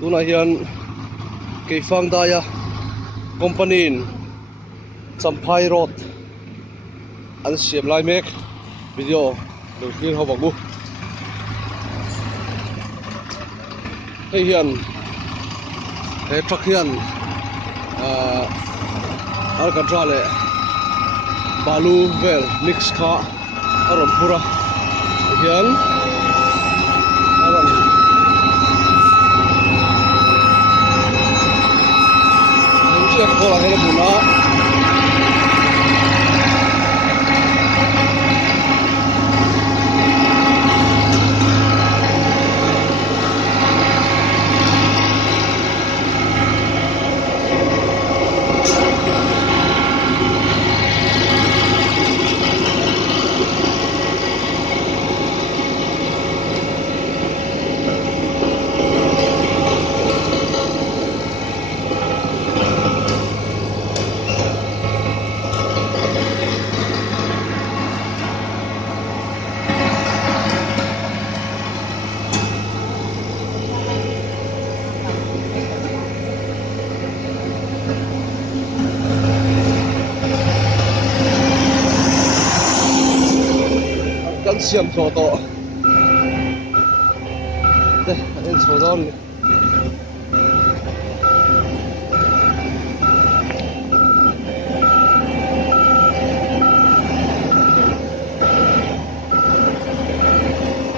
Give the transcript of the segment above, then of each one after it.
tuna hian keifang daya company in Champhai Road an siam lai mek video lo tin ho bagu hei hian he truck hian Alcantara le balu vel mix kha aron pura hian aron check bola hele buna kan siam tho to de en chodon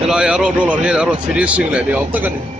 helai aro dollar he aro finishing le ni auta kan